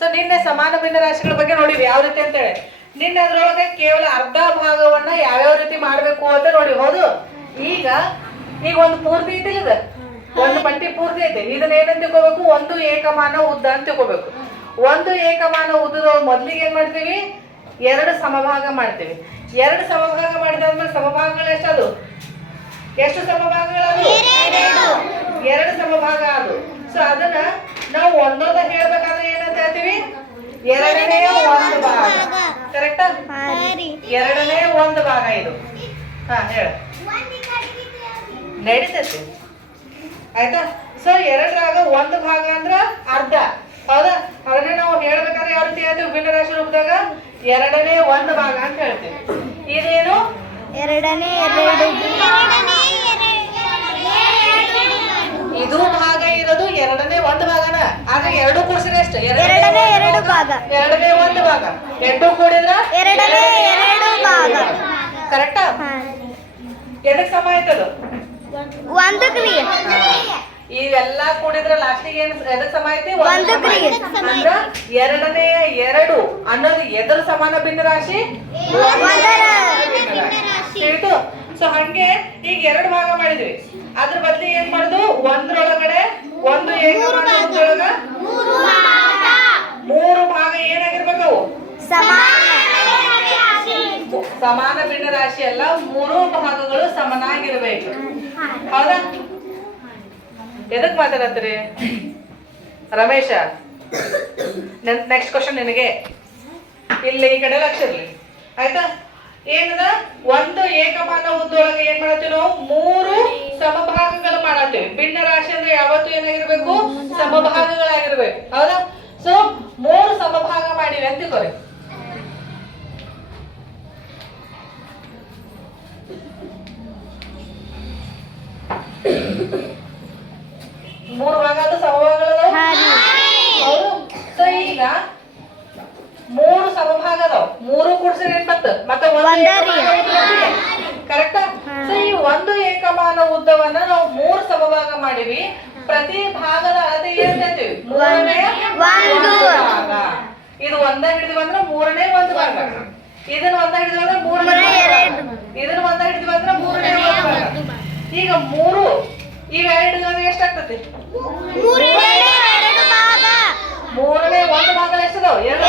So ನಿನ್ನೆ ಸಮಾನ ಭಿನ್ನ ರಾಶಿಗಳ ಬಗ್ಗೆ ನೋಡಿವಿ ಯಾವ ರೀತಿ ಅಂತೇಳಿ. ನಿನ್ನೆ ಅದ್ರೊಳಗೆ ಕೇವಲ ಅರ್ಧ ಭಾಗವನ್ನ ಯಾವ್ಯಾವ ರೀತಿ ಮಾಡ್ಬೇಕು ಅಂತ ನೋಡಿ. ಹೌದು, ಈಗ ಒಂದು ಪೂರ್ತಿ ಐತಿ, ಇದು ಒಂದು ಪಟ್ಟಿ ಪೂರ್ತಿ ಐತಿ. ಇದನ್ನ ಏನಂತ ತಿಳ್ಕೋಬೇಕು? ಒಂದು ಏಕಮಾನ ಉದ್ದ ಅಂತ ತಿಳ್ಕೋಬೇಕು. ಒಂದು ಏಕಮಾನ ಉದ್ದದ ಮೊದ್ಲಿಗೆ ಏನ್ ಮಾಡ್ತೀವಿ? ಎರಡು ಸಮಭಾಗ ಮಾಡ್ತೀವಿ. ಎರಡು ಸಮಭಾಗ ಮಾಡಿದಾದ್ಮೇಲೆ ಸಮಭಾಗಗಳು ಎಷ್ಟದು? ಎಷ್ಟು ಸಮಭಾಗಗಳು? ಎರಡು ಸಮಭಾಗ ಅದು. ಸೊ ಅದನ್ನ ನಾವು ಒಂದೊಂದ ಹೇಳ್ಬೇಕಾದ್ರೆ ಏನಂತ ಹೇಳ್ತೀವಿ? ಎರಡನೇ ಒಂದು ಭಾಗ. ಕರೆಕ್ಟಾ? ಎರಡನೇ ಒಂದು ಭಾಗ ಇದು. ಹಾ, ಹೇಳ. ನಡೀತೈತಿ, ಆಯ್ತಾ? ಸೊ ಎರಡರಾಗ ಒಂದು ಭಾಗ ಅಂದ್ರ ಅರ್ಧ. ಹೌದಾ? ಅದನ್ನ ನಾವು ಹೇಳ್ಬೇಕಾದ್ರೆ ಯಾವ ರೀತಿ ಹೇಳ್ತೀವಿ? ಭಿನ್ನ ರಾಶಿ ರೂಪದಾಗ ಎರಡನೇ ಒಂದು ಭಾಗ ಅಂತ ಹೇಳ್ತೀವಿ. ಇದೇನು? ಎರಡನೇ ಎರಡು. ಇದು ಭಾಗ ಇರೋದು ಎರಡನೇ ಒಂದು ಭಾಗನ. ಆದ್ರೆ ಎರಡು ಕೂಡಿಸಿದ್ರೆ ಎಷ್ಟು? ಎರಡನೇ ಎರಡು ಭಾಗ. ಎರಡನೇ ಒಂದು ಭಾಗ. ಎರಡು ಕೂಡಿದ್ರ ಎರಡನೇ ಎರಡು ಭಾಗ. ಕರೆಕ್ಟಾ? ಎದಕ್ ಸಮ ಆಯ್ತದು? ಒಂದು ಕ್ರಿಯೆ. ಇವೆಲ್ಲ ಕೂಡಿದ್ರ ಲಾಸ್ಟಿಗೆ ಏನ್ ಎದಕ್ ಸಮ ಐತಿ? ಒಂದು ಕ್ರಿಯೆ. ಅಂದ್ರ ಎರಡನೇ ಎರಡು ಅನ್ನೋದು ಎದ್ರ ಸಮಾನ ಭಿನ್ನ ರಾಶಿ? ತಿಳಿತು? ಸೊ ಹಂಗೆ ಈಗ ಎರಡು ಭಾಗ ಮಾಡಿದ್ವಿ. ಅದ್ರ ಬದಲಿಗೆ ಏನ್ ಮಾಡುದು? ಒಂದ್ರೊಳಗಡೆ ಒಂದು ಏಕಮಾನದೊಳಗ ಮೂರು ಭಾಗ ಏನಾಗಿರ್ಬೇಕು? ಅವು ಸಮಾನ ಭಿನ್ನ ರಾಶಿ ಅಲ್ಲ, ಮೂರು ಭಾಗಗಳು ಸಮನಾಗಿರ್ಬೇಕು. ಹೌದಾ? ಎದಕ್ ಮಾತಾಡತ್ತೀರಿ ರಮೇಶ? ನೆಕ್ಸ್ಟ್ ಕ್ವಶನ್ ನಿನಗೆ. ಇಲ್ಲಿ ಈ ಕಡೆ ಲಕ್ಷ ಇರ್ಲಿ, ಆಯ್ತಾ? ಏನದ? ಒಂದು ಏಕಮಾನ ಉದ್ದೊಳಗೆ ಏನ್ ಮಾಡತ್ತೀವಿ ನಾವು? ಮೂರು ಸಮಭಾಗಗಳು ಮಾಡತ್ತೀವಿ. ಭಿನ್ನ ರಾಶಿ ಅಂದ್ರೆ ಯಾವತ್ತೂ ಏನಾಗಿರ್ಬೇಕು? ಸಮಭಾಗಗಳಾಗಿರ್ಬೇಕು. ಹೌದಾ? ಸೊ ಮೂರು ಸಮಭಾಗ ಮಾಡಿವಿ ಅಂತ ತಿಳ್ಕೊರಿ. ಮೂರು ಭಾಗ ಅದು ಸಮಭಾಗಗಳು. ಹೌದು. ಸೊ ಈಗ ಮೂರು ಸಮಭಾಗ ಅದಾವ. ಮೂರು ಕೂಡಿಸಿದ್ರೆ ಏನ್ ಬತ್ತ? ಮತ್ತೆ ಕರೆಕ್ಟಾ? ಸೊ ಈ ಒಂದು ಏಕಮಾನ ಉದ್ದವನ್ನ ನಾವು ಮೂರು ಸಮಭಾಗ ಮಾಡಿವಿ. ಪ್ರತಿ ಭಾಗದ ಅಳತೆ ಏನ್ ಹೇಳ್ತೀವಿ? ಮೂರನೇ ಒಂದು ಭಾಗ. ಇದು ಒಂದ ಹಿಡಿದ್ವಿ ಅಂದ್ರೆ ಮೂರನೇ ಒಂದು ಭಾಗ. ಇದನ್ನ ಒಂದ ಹಿಡಿದ್ವಿ ಅಂದ್ರೆ ಮೂರನೇ ಎರಡು. ಇದನ್ನ ಒಂದ ಹಿಡಿದ್ವಿ ಅಂದ್ರೆ ಮೂರನೇ ಒಂದು ಭಾಗ. ಈಗ ಮೂರು ಈಗ ಎರಡು ಎಷ್ಟಾಗ್ತತಿ? ಮೂರನೇ ಒಂದು ಭಾಗ ಎಷ್ಟದಾವ? ಎರಡು.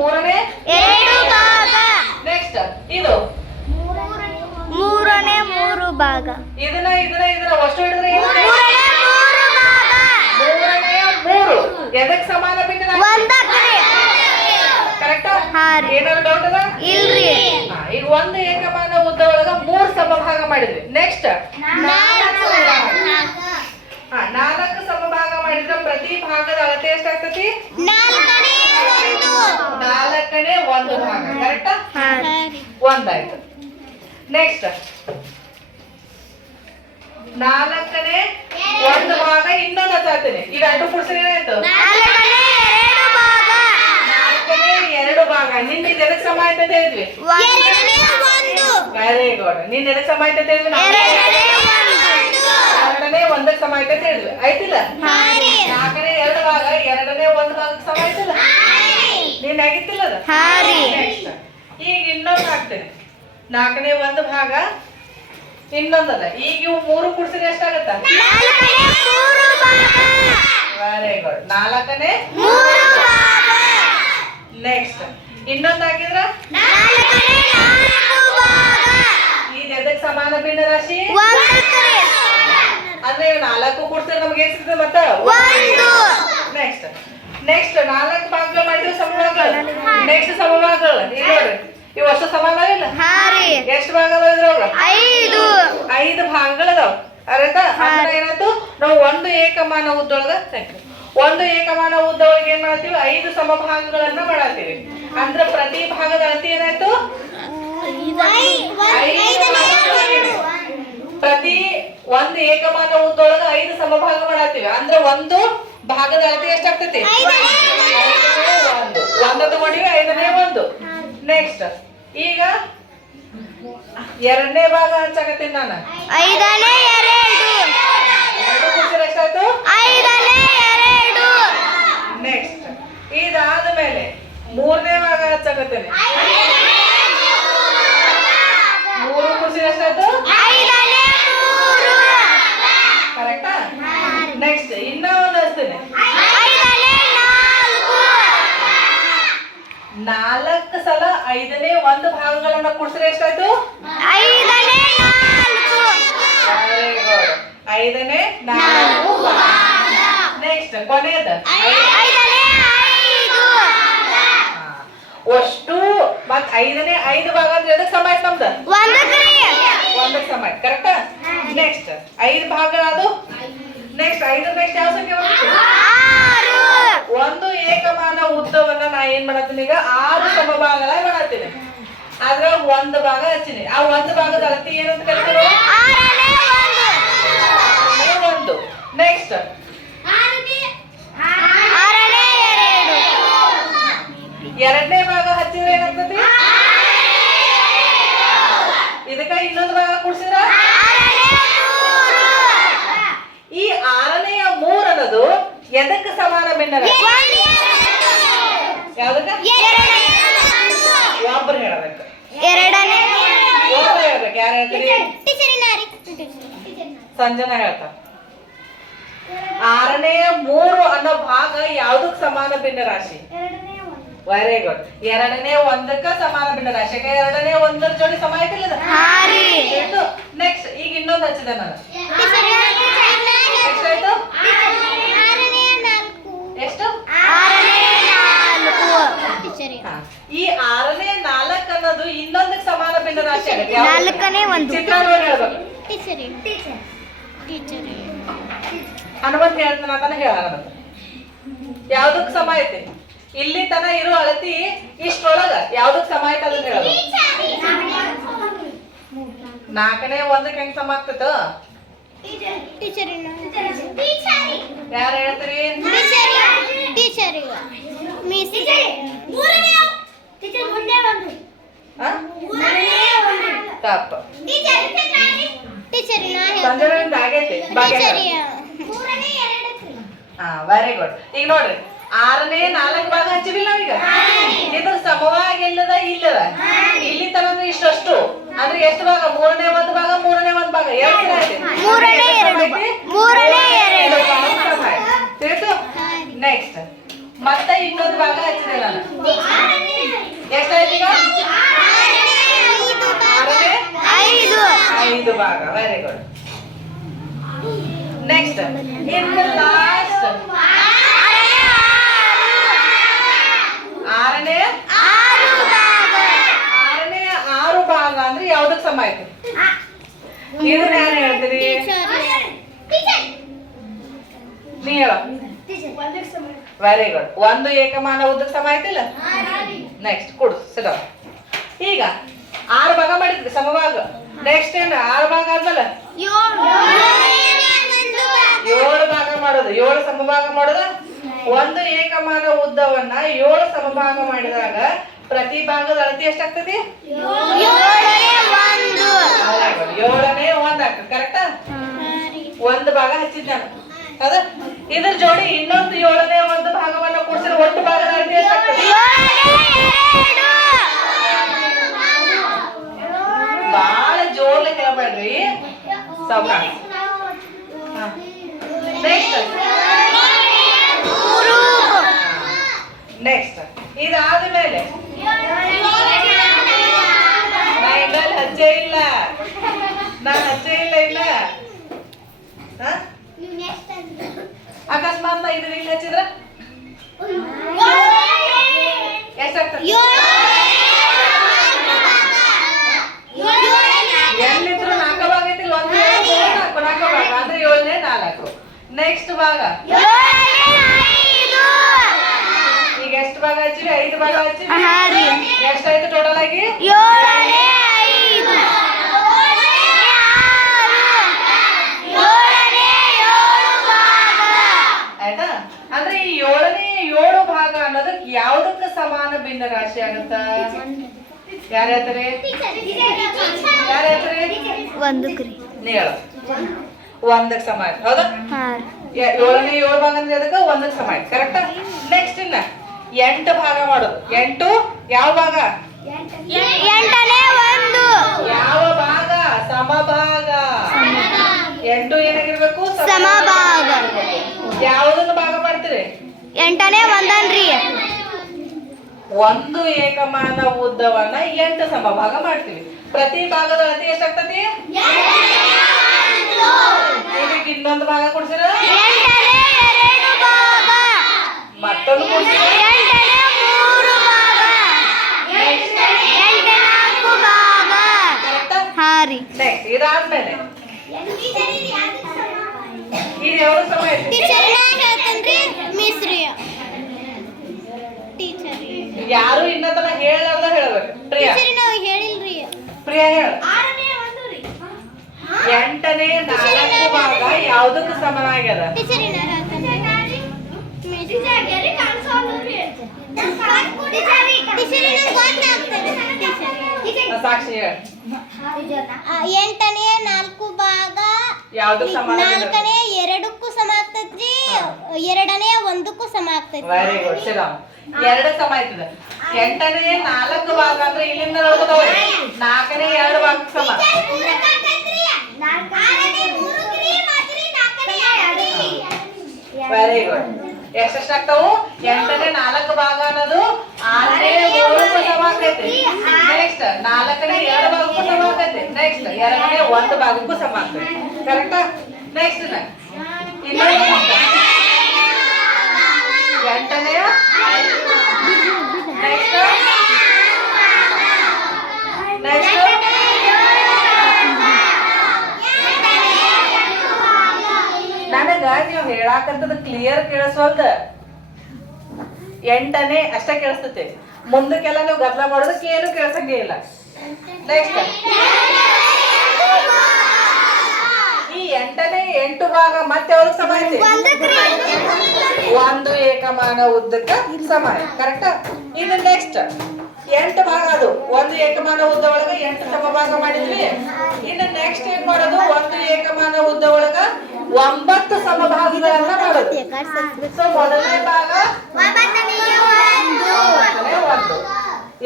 ಮೂರನೇ ನೆಕ್ಸ್ಟ್ ಇದು ಮೂರನೇ ಮೂರು ಭಾಗ. ಇದನ್ನ ಅಷ್ಟು ಹಿಡಿದ್ರೆ ಮೂರನೇ ಮೂರು ಎದಕ್ ಸಮಾನ ಭಿನ್ನ? ಕರೆಕ್ಟಾ? ಏನಾದ್ರು ಡೌಟ್ ಅದ? ಇಲ್ರಿ. ಈಗ ಒಂದು ಏಕಮಾನ ಉದ್ದ ಒಳಗ ಮೂರು ಸಮಭಾಗ ಮಾಡಿದ್ವಿ. ನೆಕ್ಸ್ಟ್ ನಾಲ್ಕು ಸಮಭಾಗ ಮಾಡಿದ್ರೆ ಪ್ರತಿ ಭಾಗದ ಅಳತೆ ಎಷ್ಟಾಗ್ತತಿ? ನಾಲ್ಕನೇ ಒಂದು ಭಾಗ. ಕರೆಕ್ಟಾ? ಒಂದಾಯ್ತು. ನೆಕ್ಸ್ಟ್ ನಾಲ್ಕನೇ ಒಂದು ಭಾಗ ಇನ್ನೊಂದು ಹಚ್ಚಾತೀನಿ. ಈಗ ಎರಡು ಕೂಡಿಸಿದ್ರೆ ಏನಾಯ್ತು? ನಾಲ್ಕನೇ ಎರಡು ಭಾಗ. ನಿನ್ನ ಎದಕ್ ಸಮ ಆಯ್ತು ಅಂತ ಹೇಳಿದ್ವಿ? Very good. ನಿನ್ನ ಎದಕ್ ಸಮ ಆಯ್ತು ಅಂತ ಹೇಳಿದ್ವಿ? ಎರಡನೇ ಒಂದಕ್ಕೆ ಸಮ ಆಯ್ತು ಅಂತ ಹೇಳಿದ್ವಿ. ಆಯ್ತಿಲ್ಲ? ನಾಲ್ಕನೇ ಎರಡು ಭಾಗ ಎರಡನೇ ಒಂದು ಭಾಗಕ್ಕೆ ಸಮ ಆಯ್ತಿಲ್ಲ? ನೀನ್ ಆಗಿತ್ತಿಲ್ಲ ಅದು? ನೆಕ್ಸ್ಟ್ ಈಗ ಇನ್ನೊಂದು ಹಾಕ್ತೇನೆ. ನಾಲ್ಕನೇ ಒಂದು ಭಾಗ ಇನ್ನೊಂದಲ್ಲ. ಈಗ ಇವು ಮೂರು ಕೂಡಿಸಿದ್ರೆ ಎಷ್ಟಾಗತ್ತ? Very good. ನಾಲ್ಕನೇ. ನೆಕ್ಸ್ಟ್ ಇನ್ನೊಂದು ಹಾಕಿದ್ರ ಈಗ ಎದಕ್ ಸಮಾನ ಭಿನ್ನ ರಾಶಿ? ಅಂದ್ರೆ ನಾಲ್ಕು ಕೂಡಿಸಿದ್ರೆ ನಮ್ಗೆ ಏನ್ ಸಿಗ್ತದೆ? ಮತ್ತೆ ನೆಕ್ಸ್ಟ್ ನಾಲ್ಕು ಭಾಗಗಳು ಮಾಡಿದ್ವಿ ಸಮಭಾಗಗಳು. ನೆಕ್ಸ್ಟ್ ಸಮಭಾಗಗಳು ಈಗ ನೋಡ್ರಿ, ಇವು ಅಷ್ಟು ಸಮಾನ ಇಲ್ಲ? ಎಷ್ಟು ಭಾಗ ಅದಾವ ಇದ್ರೊಳಗ? ಐದು ಭಾಗಗಳದಾವ. ಅರ್ಥ? ಅಂದ್ರೆ ಏನಾಯ್ತು? ನಾವು ಒಂದು ಏಕಮಾನ ಉದ್ದೊಳಗ ಒಂದು ಏಕಮಾನ ಉದ್ದೊಳಗೆ ಏನ್ ಮಾಡ್ತೀವಿ? ಐದು ಸಮಭಾಗಗಳನ್ನ ಮಾಡತ್ತೀವಿ. ಅಂದ್ರೆ ಪ್ರತಿ ಭಾಗದ ಅಳತೆ ಏನಾಯ್ತು? ಪ್ರತಿ ಒಂದು ಏಕಮಾನ ಉದ್ದೊಳಗ ಐದು ಸಮಭಾಗ ಮಾಡತ್ತೀವಿ. ಅಂದ್ರೆ ಒಂದು ಭಾಗದ ಅಳತೆ ಎಷ್ಟಾಗ್ತೈತಿ? ಒಂದು ತಗೊಂಡಿವಿ, ಐದನೇ ಒಂದು. ನೆಕ್ಸ್ಟ್ ಈಗ ಎರಡನೇ ಭಾಗ ಹಂಚಾಕತ್ತೀನಿ ನಾನು. ಐದನೇ ಎರಡು. ಎರಡು ಕೂಡಿಸಿದ್ರೆ ಎಷ್ಟಾಯ್ತು? ಐದನೇ ಎರಡು. ನೆಕ್ಸ್ಟ್ 5ನೇ 1 ಭಾಗಗಳನ್ನ ಕೂಡಿಸಿದ್ರೆ ಎಷ್ಟಾಯ್ತು? 5ನೇ 4. Very good. 5ನೇ 4 ಭಾಗ. ನೆಕ್ಸ್ಟ್ ಕೊನೆಯದು 5ನೇ 5. ಅಷ್ಟು ಮತ್ 5ನೇ 5 ಭಾಗ ಅಂದ್ರೆ ಎದಕ್ಕೆ ಸಮ ಆಯ್ತು ನಮ್ದು? 1 ಒಂದಕ್ಕೆ ಸಮ ಆಯ್ತು. ಕರೆಕ್ಟಾ? ನೆಕ್ಸ್ಟ್ 5 ಭಾಗ ಅದು. ನೆಕ್ಸ್ಟ್ 5 ನೆಕ್ಸ್ಟ್ ಯಾವ ಸಂಖ್ಯೆ ಬರುತ್ತೆ? 6. ಒಂದು ಏಕಮಾನ ಉದ್ದವನ್ನ ನಾ ಏನ್ ಮಾಡತ್ತೀನಿ ಈಗ 6 ಸಮಭಾಗಗಳಾಗಿ ಮಾಡತ್ತೀನಿ. ಆದ್ರೆ ಒಂದು ಭಾಗ ಹಚ್ಚಿನಿ. ಆ ಒಂದು ಭಾಗದ ಅಳತಿ ಏನಂತ ಕರಿತೀವಿ? 1. ನೆಕ್ಸ್ಟ್ 2ನೇ ಭಾಗ ಹಚ್ಚಿದ್ರೆ ಏನಾಗ್ತತಿ? ಇದಕ್ಕ ಇನ್ನೊಂದು ಭಾಗ ಕೂಡಿಸಿದ್ರ ಈ 6ನೇ 3 ಅನ್ನೋದು ಎದಕ್ಕೆ ಸಮಾನ ಭಿನ್ನ ರಾಶಿ? ಯಾವ್ದಕ್ಕ? ಒಬ್ಬರು ಹೇಳಬೇಕು. ಒಬ್ಬರು ಹೇಳ್ಬೇಕು. ಯಾರು ಹೇಳ್ತೀರಿ? ಸಂಜನಾ ಹೇಳ್ತಾರ. 6ನೇ 3 ಅನ್ನೋ ಭಾಗ ಯಾವ್ದಕ್ ಸಮಾನ ಭಿನ್ನ ರಾಶಿ? Very good. 2ನೇ 1ಕ್ಕ ಸಮಾನ ಭಿನ್ನ ರಾಶಿ. 2ನೇ 1 ಜೋಡಿ ಸಮ ಆಯ್ತಿಲ್ಲ? ನೆಕ್ಸ್ಟ್ ಈಗ ಇನ್ನೊಂದು ಹಚ್ಚಿದೆ ನಾನು. ಎಷ್ಟಾಯ್ತು? ಎಷ್ಟು? ಈ 6ನೇ 4 ಅನ್ನೋದು ಇನ್ನೊಂದಕ್ಕೆ ಸಮಾನ ಭಿನ್ನ ರಾಶಿ ಆಗುತ್ತೆ. 4ನೇ 1. ಚಿತ್ರ ನೋಡಿ ಹೇಳ್ಬೇಕು. ಹನುಮಂತ ಹೇಳ್ತಾನ ಅಂತಾನೆ ಹೇಳ. ಯಾವ್ದಕ್ ಸಮ ಐತಿ? ಇಲ್ಲಿ ತನ ಇರೋ ಅಳತಿ ಇಷ್ಟೊಳಗ ಯಾವ್ದಕ್ ಸಮ ಐತಿ ಅದನ್ನ ಹೇಳಬೇಕು. 4ನೇ 1ಕ್ಕೆ ಹೆಂಗ್ ಸಮ ಆಗ್ತದ? ಯಾರು ಹೇಳ್ತೀರಿ? ತಪ್ಪ. ಸಂಜೆಯಿಂದ ಆಗೈತಿ. Very good. ಈಗ ನೋಡ್ರಿ 6ನೇ 4 ಭಾಗ ಹಚ್ಚಿವಿಲ್ಲ ನಾವೀಗ. ಇದ್ರ ಸಮವಾಗಿ ಇಲ್ಲದ ಇಲ್ಲಿ ತನಕ ಇಷ್ಟು ಅಂದ್ರೆ ಎಷ್ಟು ಭಾಗ? 3ನೇ 1 ಭಾಗ 3ನೇ 1 ಭಾಗ ಎರಡು ಆಯ್ತು. 3ನೇ 2 ನೆಕ್ಸ್ಟ್ ಮತ್ತೆ ಇನ್ನೊಂದು ಭಾಗ ಹಚ್ಚಿದೆ ನಾನು. ಎಷ್ಟಾಯ್ತು ಈಗ? 6ನೇ 5 ಭಾಗ. Very good. Next in last 6ನೇ 6 ಭಾಗ ಅಂದ್ರೆ ಯಾವ್ದಕ್ ಸಮ ಆಯ್ತು? ಇದನ್ನ ಯಾರು ಹೇಳ್ತೀರಿ? ನೀ ಹೇಳ. Very good. 1 ಏಕಮಾನ ಉದ್ದಕ್ಕೆ ಸಮ ಆಯ್ತಿಲ್ಲ? ನೆಕ್ಸ್ಟ್ ಕೊಡು ಸಿಡ. ಈಗ 6 ಭಾಗ ಮಾಡಿದ್ರಿ ಸಮಭಾಗ. ನೆಕ್ಸ್ಟ್ ಏನ 6 ಭಾಗ ಆದ್ಮೇಲೆ 7 ಭಾಗ ಮಾಡೋದು. 7 ಸಮಭಾಗ ಮಾಡೋದು. 1 ಏಕಮಾನ ಉದ್ದವನ್ನ 7 ಸಮಭಾಗ ಮಾಡಿದಾಗ ಪ್ರತಿ ಭಾಗದ ಅಳತಿ ಎಷ್ಟಾಗ್ತದೆ? 7ನೇ 1 ಆಗ್ತದೆ. ಕರೆಕ್ಟಾ? 1 ಭಾಗ ಹಚ್ಚಿದ್ ನಾನು. ಹೌದಾ? ಇದ್ರ ಜೋಡಿ ಇನ್ನೊಂದು 7ನೇ 1 ಭಾಗವನ್ನ ಕೂಡಿಸಿದ್ರೆ ಒಟ್ಟು ಭಾಗದ ಅಳತಿ ಎಷ್ಟಾಗ್ತದೆ? ಬಹಳ ಜೋರ್ಲಿ ಹೇಳ್ಬೇಡ್ರಿ. ಸಾವಕಾಶ. ನೆಕ್ಸ್ಟ್ ಇದಾದ್ಮೇಲೆ ನಾನು ಹಚ್ಚೇ ಇಲ್ಲ. ಇಲ್ಲ ಅಕಸ್ಮಾತ್ ನಾ ಇದನ್ನ ಇಲ್ಲಿ ಹಚ್ಚಿದ್ರ ಎಷ್ಟಾಗ್ತದೆ? ಎಲ್ಲಿದ್ರು 4 ಭಾಗ ಐತಿಲ್ಲ. 1 4 ಭಾಗ ಅಂದ್ರೆ 7ನೇ 4. ನೆಕ್ಸ್ಟ್ ಭಾಗ ಈಗ ಎಷ್ಟು ಭಾಗ ಹಚ್ಚಿವಿ? 5 ಭಾಗ ಹಚ್ಚಿವಿ. ಎಷ್ಟಾಯ್ತು ಟೋಟಲ್ ಆಗಿ? 7ನೇ 5. ಆಯ್ತಾ? ಅಂದ್ರೆ ಈ 7ನೇ 7 ಭಾಗ ಅನ್ನೋದಕ್ಕೆ ಯಾವ್ದಕ್ಕೆ ಸಮಾನ ಭಿನ್ನ ರಾಶಿ ಆಗುತ್ತ? ಯಾರು ಹೇಳ್ತಾರೆ? 1. ನೀ ಹೇಳ. 1ಕ್ಕೆ ಸಮ ಆಯ್ತು. ಹೌದಾ? 7ನೇ 7 ಭಾಗ ಅಂದ್ರೆ ಅದಕ್ಕೆ 1ಕ್ಕೆ ಸಮ ಆಯ್ತು. ಕರೆಕ್ಟಾ? ನೆಕ್ಸ್ಟ್ ಇನ್ನ 8 ಭಾಗ ಮಾಡೋದು. 8 ಯಾವ ಭಾಗ? 8ನೇ 1. ಯಾವ ಭಾಗ? ಸಮಭಾಗ. 8 ಏನಾಗಿರ್ಬೇಕು? ಸಮಭಾಗ. ಯಾವ್ದನ್ನ ಭಾಗ ಮಾಡ್ತೀರಿ? 8ನೇ 1 ಅನ್ರಿ. ಒಂದು ಏಕಮಾನ ಉದ್ದವನ್ನ 8 ಸಮಭಾಗ ಮಾಡ್ತೀವಿ. ಪ್ರತಿ ಭಾಗದ ಅಳತೆ ಎಷ್ಟಾಗ್ತತಿ? ಇದಕ್ಕೆ ಇನ್ನೊಂದು ಭಾಗ ಕೊಡ್ಸಿರ, ಮತ್ತೊಂದು ಕೊಡ್ಸಿರ, ನೆಕ್ಸ್ಟ್ ಇದಾದ್ಮೇಲೆ ಇದು ಯಾವ್ದು ಸಮ ಐತಿ? ಯಾರು ಇನ್ನತನ ಹೇಳಾರ್ದ ಹೇಳ್ಬೇಕು. ಪ್ರಿಯಾ ಪ್ರಿಯಾ ಹೇಳ. 8ನೇ 4 ಭಾಗ ಯಾವ್ದಕ್ಕೂ ಸಮನಾಗ್ಯದ? ಸಾಕ್ಷಿ ಹೇಳ. 8ನೇ 4 ಭಾಗ ಯಾವ್ದಕ್ಕೂ ಸಮಾನ? 4ನೇ 2ಕ್ಕೂ ಸಮ ಆಗ್ತೈತ್ರಿ, 2ನೇ 1ಕ್ಕೂ ಸಮ ಆಗ್ತೈತಿ. Very good. ಶ್ರೀರಾಮ್ 2 ಸಮ ಆಯ್ತದ. 8ನೇ 4 ಭಾಗ ಅಂದ್ರೆ ಇಲ್ಲಿಂದ ನೋಡ್ಕೋತಾವ್ರಿ 4ನೇ 2 ಭಾಗ ಸಮ. Very good. ಎಷ್ಟೆಷ್ಟಾಗ್ತಾವು? 8ನೇ 4 ಭಾಗ ಅನ್ನೋದು 6ನೇ 3ಕ್ಕೂ ಸಮ ಆಗ್ತೈತಿ. ನೆಕ್ಸ್ಟ್ 4ನೇ 2 ಭಾಗಕ್ಕೂ ಸಮ ಆಗ್ತೈತಿ. ನೆಕ್ಸ್ಟ್ 2ನೇ 1 ಭಾಗಕ್ಕೂ ಸಮ ಆಗ್ತೈತಿ. ಕರೆಕ್ಟಾ? ನೆಕ್ಸ್ಟ್ ಇನ್ನೊಂದು 8ನೇ ನನಗ ನೀವು ಹೇಳಾಕಂತದ ಕ್ಲಿಯರ್ ಕೇಳಿಸೋಲ್ದ. 8ನೇ ಅಷ್ಟೇ ಕೇಳಿಸ್ತೈತಿ, ಮುಂದಕ್ಕೆಲ್ಲ ನೀವು ಗದ್ದಲ ಮಾಡೋದಕ್ಕೆ ಏನು ಕೇಳಿಸಂಗೇ ಇಲ್ಲ. ನೆಕ್ಸ್ಟ್ ಈ 8ನೇ 8 ಭಾಗ ಮತ್ತೆ ಯಾವ್ದು ಸಮ ಐತಿ? ಒಂದು ಏಕಮಾನ ಉದ್ದಕ್ಕ ಸಮ ಐತಿ. ಕರೆಕ್ಟಾ? ಇನ್ನು ನೆಕ್ಸ್ಟ್ 8 ಭಾಗ ಅದು ಒಂದು ಏಕಮಾನ ಉದ್ದ ಒಳಗ 8 ಸಮಭಾಗ ಮಾಡಿದ್ವಿ. ಇನ್ನು ನೆಕ್ಸ್ಟ್ ಏನ್ ಮಾಡೋದು? ಒಂದು ಏಕಮಾನ ಉದ್ದ ಒಳಗ 9 ಸಮಭಾಗಗಳನ್ನ ಮಾಡೋದು. ಸೊ ಮೊದಲನೇ ಭಾಗ 1,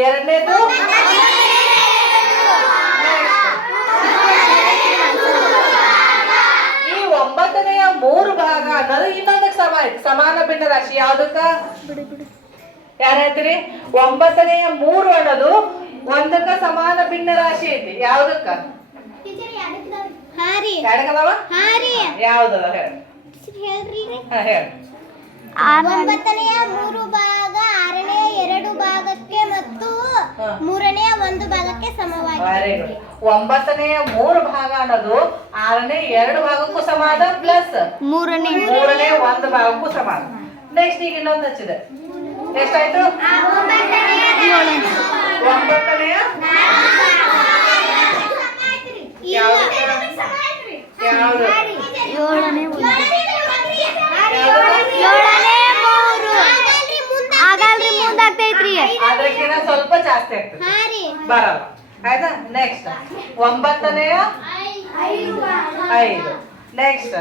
ಎರಡನೇದು ಈ 9ನೇ 3 ಭಾಗ ಅನ್ನೋದು ಇನ್ನೊಂದಕ್ಕೆ ಸಮ ಐತಿ. ಸಮಾನ ಭಿನ್ನ ರಾಶಿ ಯಾವ್ದಕ್ಕ? ಯಾರು ಹೇಳ್ತೀರಿ? 9ನೇ 3 ಅನ್ನೋದು ಒಂದಕ್ಕ ಸಮಾನ ಭಿನ್ನ ರಾಶಿ ಐತಿ. ಯಾವ್ದಕ್ಕ? ಎರಡಕ್ಕದಾವ? ಯಾವ್ದದ ಹೇಳ? ಹೇಳ. 9ನೇ 3 ಭಾಗ 6ನೇ 2 ಭಾಗಕ್ಕೆ ಮತ್ತು 3ನೇ 1 ಭಾಗಕ್ಕೆ ಸಮವಾಗಿದೆ. Very good. 9ನೇ 3 ಭಾಗ ಅನ್ನೋದು 6ನೇ 2 ಭಾಗಕ್ಕೂ ಸಮಾನ ಪ್ಲಸ್ 3ನೇ 1 ಭಾಗಕ್ಕೂ ಸಮಾನ. ನೆಕ್ಸ್ಟ್ ಈಗ ಇನ್ನೊಂದು ಹಚ್ಚಿದೆ. ಎಷ್ಟಾಯ್ತು? 9ನೇ ಅದಕ್ಕಿಂತ ಸ್ವಲ್ಪ ಜಾಸ್ತಿ ಆಗ್ತದೆ, ಬರಲ್ಲ. ಆಯ್ತಾ? ನೆಕ್ಸ್ಟ್ 9ನೇ 5. ನೆಕ್ಸ್ಟ್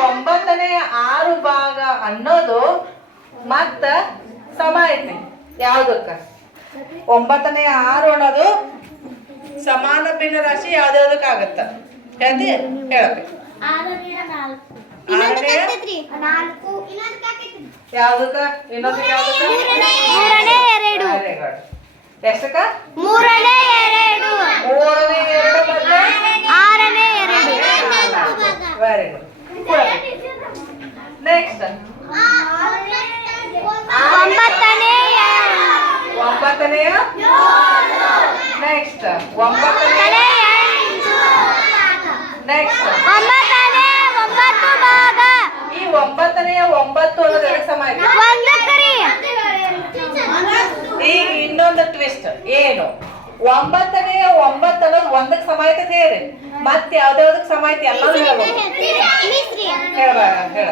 9ನೇ 6 ಭಾಗ ಅನ್ನೋದು ಮತ್ತ ಸಮ ಐತಿ. ಯಾವ್ದಕ್ಕ? 9ನೇ 6 ಅನ್ನೋದು ಸಮಾನ ಭಿನ್ನ ರಾಶಿ ಯಾವ್ದಾವ್ದಕ್ಕ ಆಗತ್ತ? ಹೇಳ್ತಿ? ಹೇಳ್ಬೇಕು. 6ನೇ ಯಾವ್ದಕ್ಕ? ಇನ್ನೊಂದು ಯಾವ್ದಕ್ಕ? 3ನೇ 2. Very good. ಎಷ್ಟಕ್ಕ? 3ನೇ 2 3ನೇ 2 ಬದಲು 6ನೇ 2. Very good. ನೆಕ್ಸ್ಟ್ 9ನೇ ನೆಕ್ಸ್ಟ್ 9ನೇ ನೆಕ್ಸ್ಟ್ 9ನೇ 9 ಭಾಗ. ಈ 9ನೇ 9 ಅನ್ನೋದು ಎರಡು ಸಮ ಐತಿ. ಈಗ ಇನ್ನೊಂದು ಟ್ವಿಸ್ಟ್ ಏನು? 9ನೇ 9 ಅನ್ನೋದು ಒಂದಕ್ಕೆ ಸಮ ಐತಿ ಹೇಳಿ, ಮತ್ತೆ ಯಾವ್ದಾವ್ದಕ್ಕೆ ಸಮ ಐತಿ ಎಲ್ಲಾನು ಹೇಳ್ಬೋದು. ಹೇಳ್ಬಾರ ಹೇಳ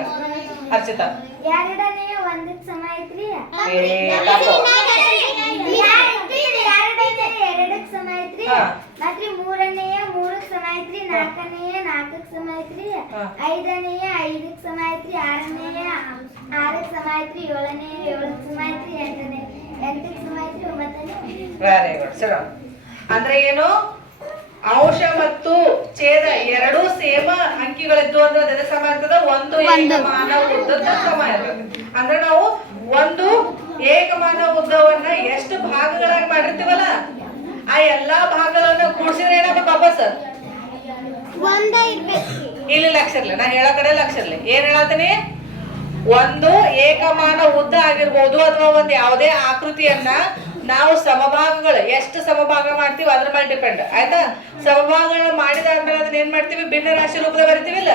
ಅರ್ಚಿತಾ. 2ನೇ 1ಕ್ಕೆ ಸಮ ಐತ್ರಿ. 2ನೇ 2ಕ್ಕೆ ಸಮ ಐತ್ರಿ. ಮತ್ತೆ 3ನೇ 3ಕ್ಕೆ ಸಮ ಐತ್ರಿ. 4ನೇ 4ಕ್ಕೆ ಸಮ ಐತ್ರಿ. 5ನೇ 5ಕ್ಕೆ ಸಮ ಐತ್ರಿ. 6ನೇ 6ಕ್ಕೆ ಸಮ ಐತ್ರಿ. 7ನೇ 7ಕ್ಕೆ ಸಮ ಐತ್ರಿ. 8ನೇ 8ಕ್ಕೆ ಸಮ ಐತ್ರಿ. 9ನೇ. Very good. ಸರಿ. ಅಂದ್ರೆ ಏನು? ಅಂಶ ಮತ್ತು ಛೇದ ಎರಡೂ ಸೇಮ ಅಂಕಿಗಳಿದ್ದು ಅಂದ್ರೆ ಅದೇ ಸಮ ಆಗ್ತದ. ಒಂದು ಏಕಮಾನ ಉದ್ದದ ಸಮ ಇರ್ತದೆ. ಅಂದ್ರೆ ನಾವು ಒಂದು ಏಕಮಾನ ಉದ್ದವನ್ನ ಎಷ್ಟು ಭಾಗಗಳಾಗಿ ಮಾಡಿರ್ತೀವಲ್ಲ ಆ ಎಲ್ಲಾ ಭಾಗಗಳನ್ನ ಕೂಡಿಸಿದ್ರೆ ಏನಾಗ್ಬೇಕು ವಾಪಸ್ ಇಲ್ಲಿ ಲಕ್ಷ ಇರ್ಲಿ, ನಾ ಹೇಳೋ ಕಡೆ ಲಕ್ಷ ಇರ್ಲಿ. ಏನ್ ಹೇಳತ್ತೀನಿ, ಒಂದು ಏಕಮಾನ ಉದ್ದ ಆಗಿರ್ಬೋದು ಅಥವಾ ಒಂದು ಯಾವುದೇ ಆಕೃತಿಯನ್ನ ನಾವು ಸಮಭಾಗಗಳು ಎಷ್ಟು ಸಮಭಾಗ ಮಾಡ್ತೀವಿ ಅದ್ರ ಮೇಲೆ ಡಿಪೆಂಡ್ ಆಯ್ತಾ. ಸಮಭಾಗಗಳನ್ನ ಮಾಡಿದಾದ್ಮೇಲೆ ಅದನ್ನ ಏನ್ ಮಾಡ್ತೀವಿ, ಭಿನ್ನ ರಾಶಿ ರೂಪದ ಬರಿತೀವಿಲ್ಲ.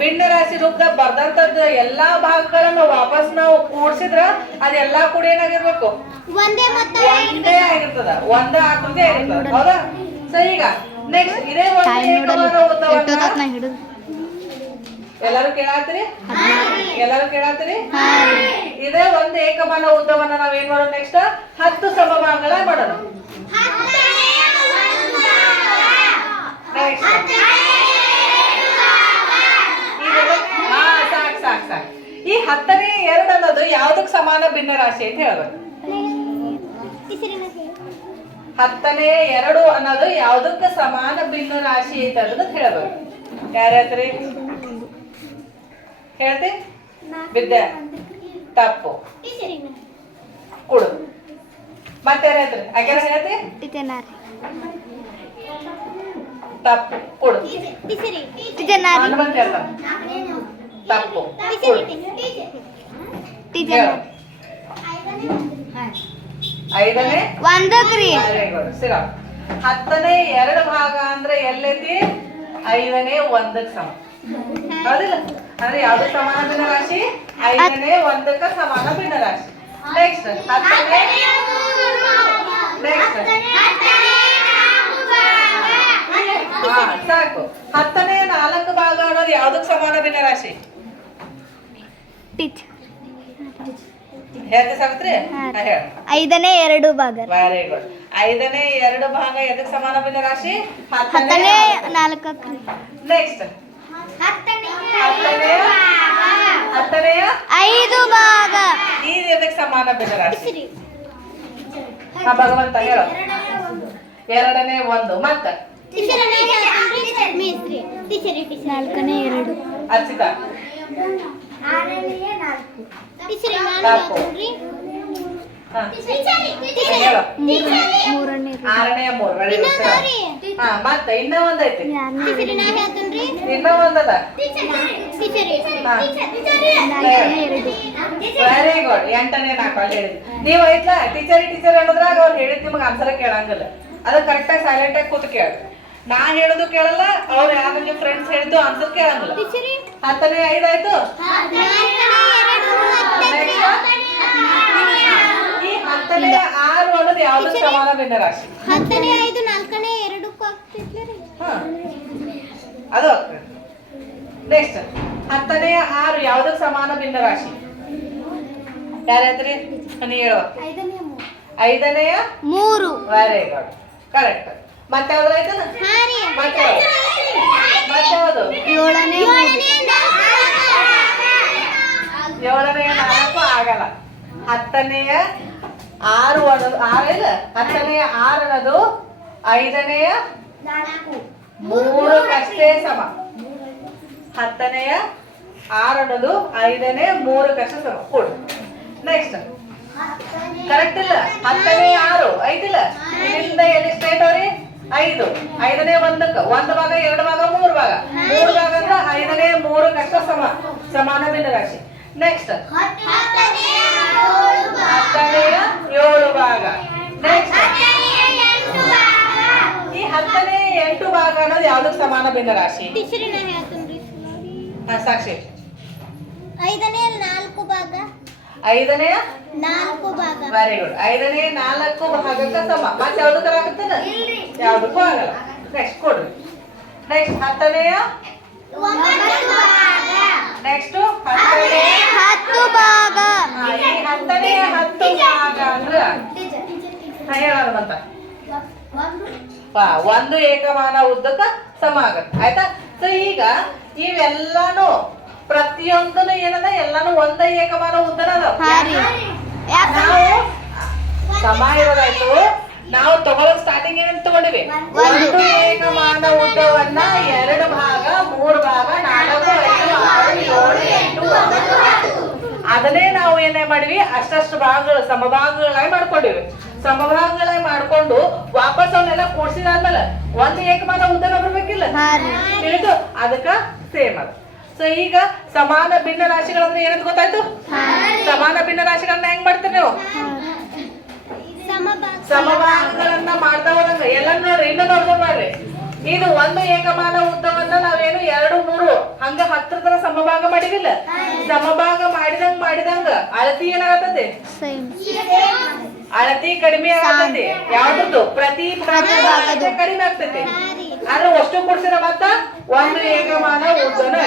ಭಿನ್ನ ರಾಶಿ ರೂಪದ ಬರ್ದಂತದ್ದು ಎಲ್ಲಾ ಭಾಗಗಳನ್ನ ವಾಪಸ್ ನಾವು ಕೂಡ್ಸಿದ್ರ ಅದೆಲ್ಲಾ ಕೂಡ ಏನಾಗಿರ್ಬೇಕು, ಒಂದೇ ಆಗಿರ್ತದ, ಒಂದೇ ಆಕೃತಿ ಆಗಿರ್ತದ. ಹೌದಾ? ಸೊ ಈಗ ನೆಕ್ಸ್ಟ್ ಇದೇ ಒಂದು ಏಕಮಾನ ಉದ್ದವನ್ನ ಎಲ್ಲರೂ ಕೇಳಾತ್ರಿ, ಎಲ್ಲರೂ ಕೇಳಾತ್ರಿ. ಇದೇ ಒಂದು ಏಕಮಾನ ಉದ್ದವನ್ನ ನಾವ್ ಏನ್ ಮಾಡೋಣ, ನೆಕ್ಸ್ಟ್ 10 ಸಮಭಾಗಗಳ ಮಾಡೋಣ. ಸಾಕ್ ಸಾಕ್ ಸಾಕ್. ಈ 10ನೇ 2 ಅನ್ನೋದು ಯಾವ್ದಕ್ ಸಮಾನ ಭಿನ್ನ ರಾಶಿ ಅಂತ ಹೇಳ್ಬೇಕು. 10ನೇ 2 ಅನ್ನೋದು ಯಾವ್ದಕ್ಕ ಸಮಾನ ಭಿನ್ನ ರಾಶಿ ಐತೆ ಅನ್ನೋದನ್ನ ಹೇಳ್ಬೇಕು. ಯಾರ ಹೇಳ್ತೀರಿ? ಹೇಳ್ತಿ ಬಿದ್ದೆ ತಪ್ಪು ಕೊಡು. ಮತ್ತೆ ಹೇಳ್ತೀರಿ ಆಗ್ಯಾರ ಹೇಳ್ತಿ ತಪ್ಪು ಕೊಡು. ಹೇಳ್ತಾನ ತಪ್ಪು ಕೊಡು. 5ನೇ 10ನೇ 2 ಭಾಗ ಅಂದ್ರೆ ಎಲ್ಲೈತಿ, 5ನೇ 1ಕ್ಕೆ ಸಮ. ಹೌದಿಲ್ಲ? ಅಂದ್ರೆ ಯಾವ್ದು ಸಮಾನ ಭಿನ್ನ ರಾಶಿ, 5ನೇ 1ಕ್ಕೆ ಸಮಾನ ಭಿನ್ನ ರಾಶಿ. ನೆಕ್ಸ್ಟ್ 10ನೇ ಸಾಕು. 10ನೇ 4 ಭಾಗ ಅನ್ನೋದು ಯಾವ್ದಕ್ ಸಮಾನ ಭಿನ್ನ ರಾಶಿ ಹೇಳ್ತಿ ಸಾಕತ್ರಿ? ಹೇಳ. 5ನೇ 2 ಭಾಗ. Very good. 5ನೇ 2 ಭಾಗ ಎದಕ್ ಸಮಾನ ಭಿನ್ನ ರಾಶಿ? 10ನೇ 4ಕ್ಕೆ. ನೆಕ್ಸ್ಟ್ 10ನೇ 5 ಭಾಗ. ಇದು ಎದಕ್ ಸಮಾನ ಭಿನ್ನ ರಾಶಿ? ಭಗವಂತ ಹೇಳು. 2ನೇ 1 ಮತ್ತ 4ನೇ 2. ಅರ್ಚಿತಾ 6ನೇ 4. ತಪ್ಪು. ಹೇಳು. 6ನೇ 3. Very good. ಮತ್ತೆ ಇನ್ನ ಒಂದೈತಿ, ಇನ್ನ ಒಂದದ. Very good. 8ನೇ 4 ಅಲ್ಲಿ ಹೇಳಿದ್ವಿ ನೀವು. ಐತ್ಲಾ ಟೀಚರ್ ಅನ್ನೋದ್ರಾಗ ಅವ್ರು ಹೇಳಿದ್ ನಿಮ್ಗೆ ಆನ್ಸರ್ ಕೇಳಂಗಿಲ್ಲ. ಅದು ಕರೆಕ್ಟಾಗಿ ಸೈಲೆಂಟ್ ಆಗಿ ಕೂತು ಕೇಳ. ನಾ ಹೇಳುದು ಕೇಳಲ್ಲ, ಅವ್ರು ಯಾರು ನಿಮ್ ಫ್ರೆಂಡ್ಸ್ ಹೇಳಿದ್ದು ಆನ್ಸರ್ ಕೇಳಂಗಿಲ್ಲ. 10ನೇ 5 ಆಯ್ತು. ಈ 10ನೇ 6 ಅನ್ನೋದು ಯಾವ್ದು ಸಮಾನ ಭಿನ್ನ ರಾಶಿ? 10ನೇ 5 4ನೇ 2ಕ್ಕೂ ಆಗ್ತೈತ್ರಿ. ಅದು ಆಗ್ತದೆ. ನೆಕ್ಸ್ಟ್ 10ನೇ 6 ಯಾವ್ದು ಸಮಾನ ಭಿನ್ನ ರಾಶಿ? ಯಾರ ಹೇಳ್ತೀರಿ? ನೀ ಹೇಳುವ. 5ನೇ 3. Very good. ಕರೆಕ್ಟ್. ಮತ್ತೆ ಯಾವ್ದು ಆಯ್ತದ? ಮತ್ತೆ ಯಾವ್ದು? 7ನೇ 4 ಆಗಲ್ಲ. 10ನೇ 6 ಅನ್ನೋದು 6 ಇಲ್ಲ. 10ನೇ 6 ಅನ್ನೋದು 5ನೇ 3ಕ್ಕಷ್ಟೇ ಸಮ. 10ನೇ 6 ಅನ್ನೋದು 5ನೇ 3ಕ್ಕಷ್ಟೇ ಸಮ. ಕೊಡು. ನೆಕ್ಸ್ಟ್ ಕರೆಕ್ಟ್ ಇಲ್ಲ. 10ನೇ 6 ಐತಿಲ್ಲ, ಇಲ್ಲಿಂದ ಎಲ್ಲಿ ಸ್ಟ್ರೈಟ್ ಅವ್ರಿ? 5. 5ನೇ 1ಕ್ಕೆ 1 ಭಾಗ 2 ಭಾಗ 3 ಭಾಗ 3 ಭಾಗ ಅಂದ್ರೆ 5ನೇ 3ಕ್ಕಷ್ಟೇ ಸಮಾನ ಭಿನ್ನ ರಾಶಿ. ನೆಕ್ಸ್ಟ್ 10ನೇ 7 ಭಾಗ. ನೆಕ್ಸ್ಟ್ ಈ 10ನೇ 8 ಭಾಗ ಅನ್ನೋದು ಯಾವ್ದಕ್ ಸಮಾನ ಭಿನ್ನ ರಾಶಿ? ಸಾಕ್ಷಿ 5ನೇ 4 ಭಾಗ. 5ನೇ 4 ಭಾಗ. Very good. 5ನೇ 4 ಭಾಗಕ್ಕೆ ಸಮ. ಮತ್ತೆ ಯಾವ್ದಕ್ಕರ ಆಗುತ್ತದ? ಯಾವ್ದಕ್ಕೂ ಆಗಲ್ಲ. ನೆಕ್ಸ್ಟ್ ಕೊಡ್ರಿ. ನೆಕ್ಸ್ಟ್ 10ನೇ 9 ಭಾಗ. ನೆಕ್ಸ್ಟ್ 10ನೇ 10 ಭಾಗ. ಈ 10ನೇ 10 ಭಾಗ ಅಂದ್ರ ಹೇಳೋದಂತ ಒಂದು ಏಕಮಾನ ಉದ್ದಕ್ಕ ಸಮ ಆಗತ್ತೆ. ಆಯ್ತಾ? ಸೊ ಈಗ ಇವೆಲ್ಲಾನು ಪ್ರತಿಯೊಂದನು ಏನದ, ಎಲ್ಲಾನು ಒಂದೇ ಏಕಮಾನ ಉದ್ದನ ಅದಾವ. ನಾವು ಸಮ ಇರೋದಾಯ್ತು. ನಾವು ತಗೊಳ್ಳೋದು ಸ್ಟಾರ್ಟಿಂಗ್ ಏನಂತ ತಗೊಂಡಿವಿ? ಒಂದು ಏಕಮಾನ ಉದ್ದವನ್ನ 2 ಭಾಗ 3 ಭಾಗ 4 5 6 7 8 9 10. ಅದನ್ನೇ ನಾವು ಏನೇ ಮಾಡಿವಿ ಅಷ್ಟಷ್ಟು ಭಾಗಗಳು ಸಮಭಾಗಗಳಾಗಿ ಮಾಡ್ಕೊಂಡಿವಿ. ಸಮಭಾಗಗಳಾಗಿ ಮಾಡ್ಕೊಂಡು ವಾಪಸ್ ಅವನ್ನೆಲ್ಲ ಕೂಡ್ಸಿದಾದ್ಮೇಲೆ ಒಂದು ಏಕಮಾನ ಉದ್ದನ ಬರ್ಬೇಕಿಲ್ಲ, ತಿಳಿದು ಅದಕ್ಕ ಸೇಮ್ ಅದು. ಸೊ ಈಗ ಸಮಾನ ಭಿನ್ನ ರಾಶಿಗಳಂದ್ರೆ ಏನಂತ ಗೊತ್ತಾಯ್ತು? ಸಮಾನ ಭಿನ್ನ ರಾಶಿಗಳನ್ನ ಹೆಂಗ್ ಮಾಡ್ತೀರಿ ನೀವು? ಸಮಭಾಗಗಳನ್ನ ಮಾಡ್ತಾ ಹೋದಂಗ ಎಲ್ಲ ನೋಡ್ರಿ, ಇನ್ನು ನೋಡ್ಕೊಂಡ್ ಮಾಡ್ರಿ. ಇದು ಒಂದು ಏಕಮಾನ ಉದ್ದವನ್ನ ನಾವೇನು 2, 3 ಹಂಗ 10 ತರ ಸಮಭಾಗ ಮಾಡಿದಿಲ್ಲ. ಸಮಭಾಗ ಮಾಡಿದಂಗ ಅಳತಿ ಏನಾಗತ್ತೈತಿ? ಅಳತಿ ಕಡಿಮೆ ಆಗತೈತಿ. ಯಾವ್ದು? ಪ್ರತಿ ಭಾಗ ಕಡಿಮೆ ಆಗ್ತೈತಿ. ಆದ್ರೆ ಅಷ್ಟು ಕೂಡ್ಸಿರ ಮತ್ತ ಒಂದು ಏಕಮಾನ ಉದ್ದನ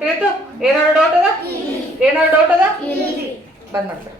ತಿಳಿತು. ಏನಾದ್ರು ಡೌಟ್ ಅದ? ಬಂದ್ ಮಾಡ್ತಾರೆ.